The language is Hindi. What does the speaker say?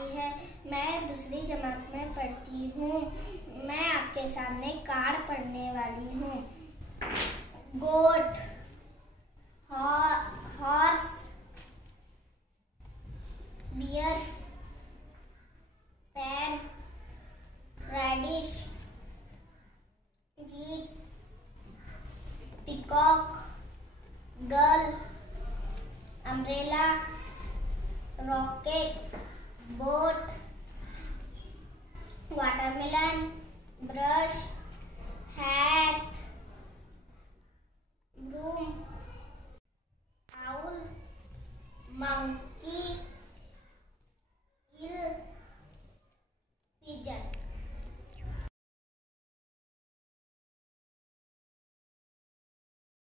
वाली है। मैं दूसरी जमात में पढ़ती हूँ। मैं आपके सामने कार्ड पढ़ने वाली हूँ। Goat, horse, bear, pen, radish, jeep, peacock, girl, umbrella, rocket, boat, watermelon,